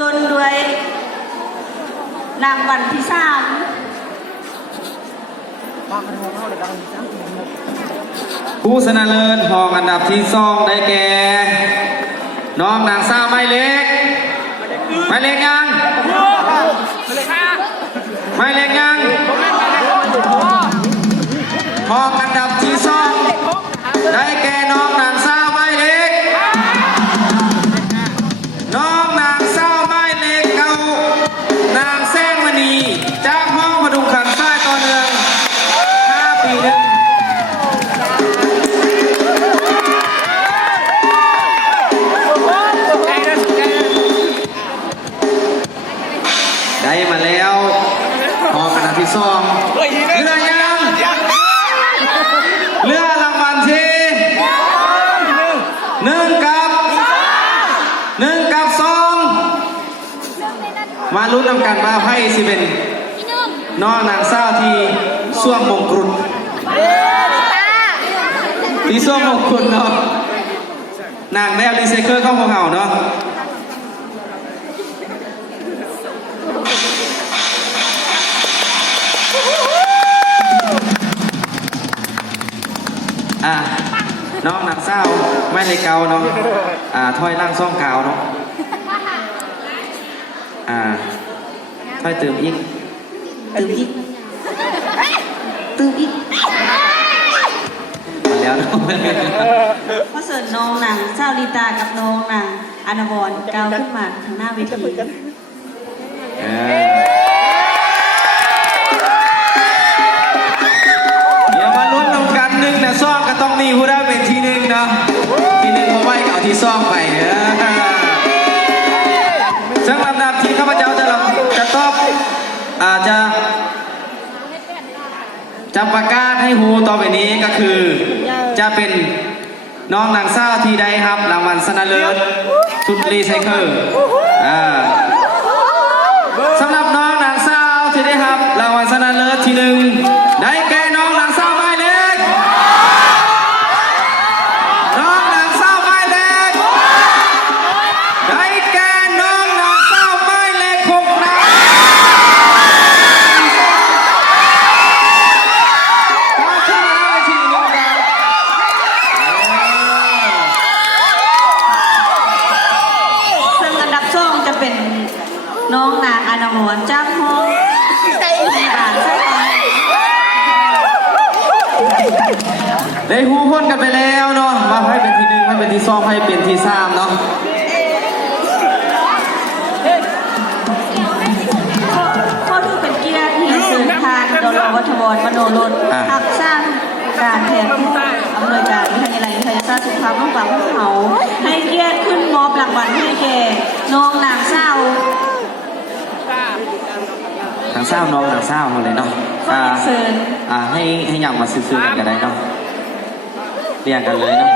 ต้นด้วยรางวัลที่3ผู้ชนะเลิศหองอันดับที่2ได้แก่น้องนางสาวไม่เล็กยังไม่เล็กยังหองอันดับที่2ได้แก่น้องนางสาวไม่เล็กน้องนางสาวไม่เล็กเก่านางแซงมณีจากห้องพดุงขันซ้ายต่อเนื่อง5 ปีนึงได้มาแล้วหองอันดับที่2เรือยังเรือรางวัลที่1 กับ2มาลุ้นนำกันมาไพ่สิเป็นน้องนางสาวที่สวมมงกุฎที่สวมมงกุฎเนาะนางแบบรีไซเคิลเข้าของเขาเนาะน้องนางสาวไม่เลยเกาเนาะถ้อยล่างซ่องเกาเนาะถ้อยเติมอีกมาแล้วเนาะพอเสิร์ฟน้องนางเจ้าลีตากับน้องนางอานาวรก้าวขึ้นมาทางหน้าเวทีเดี๋ยวมาลุ้นนำกัน1นะซ่องก็ต้องมีผู้ได้เป็นที่1เนาะที่1มาไว้เอาที่ซ่องไปซึ่งลำดับที่ข้าพเจ้าจะตอบจะประกาศให้ฮูต่อไปนี้ก็คือจะเป็นน้องนางสาวที่ได้ครับรางวัลชนะเลิศชุดรีไซเคิลสำหรับน้องนางสาวที่ได้ครับรางวัลชนะเลิศที่1ได้แก่น้องนางสาวไม่เล็กน้องนางสาวไม่เล็กได้แก่น้องนางสาวไม่เล็กของเราซึ่งอันดับ2จะเป็นน้องนางอานาวรจากห้องได้ฮู้พ้นกันไปแล้วเนาะว่าให้เป็นที่1ให้เป็นที่2ให้เป็นที่3เนาะข้อที่เป็นเกียรติที่เชิญทานดลวัฒวรมโนรสทักสร้างการแทนผู้อำนวยการวิทยาลัยวิทยาศาสตร์สุขภาพของฝั่งเขาให้เกียรติขึ้นมอบรางวัลให้แก่น้องนางสาวทางเศร้าน้องทางเศร้ามาเลยเนาะให้อยากมาซื้อกันก็ได้เนาะเรียงกันเลยเนาะ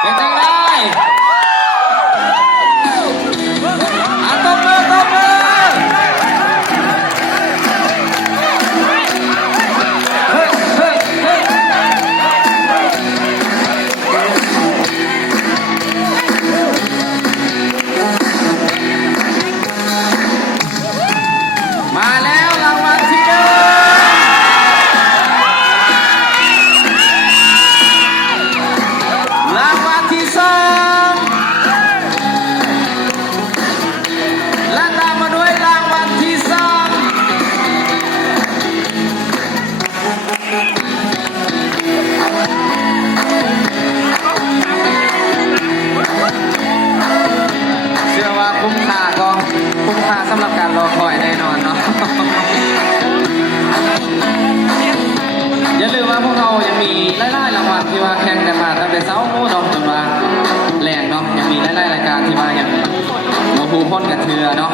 เป็นจังได้ตบมือมาแล้วรางวัลที่1รางวัลที่2และตามมาด้วยรางวัลที่3เชื่อว่าคุ้มค่าสำหรับการรอคอยแน่นอนเนาะ อย่าลืมว่าพวกเรายังมีไล่ๆรางวัลที่ว่าแข่งกันมาตั้งแต่เช้าโมเนาะจนมาแหลกเนาะยังมีไล่ๆรายการที่มาอย่างมาภูพ้นกันเถื่อเนาะ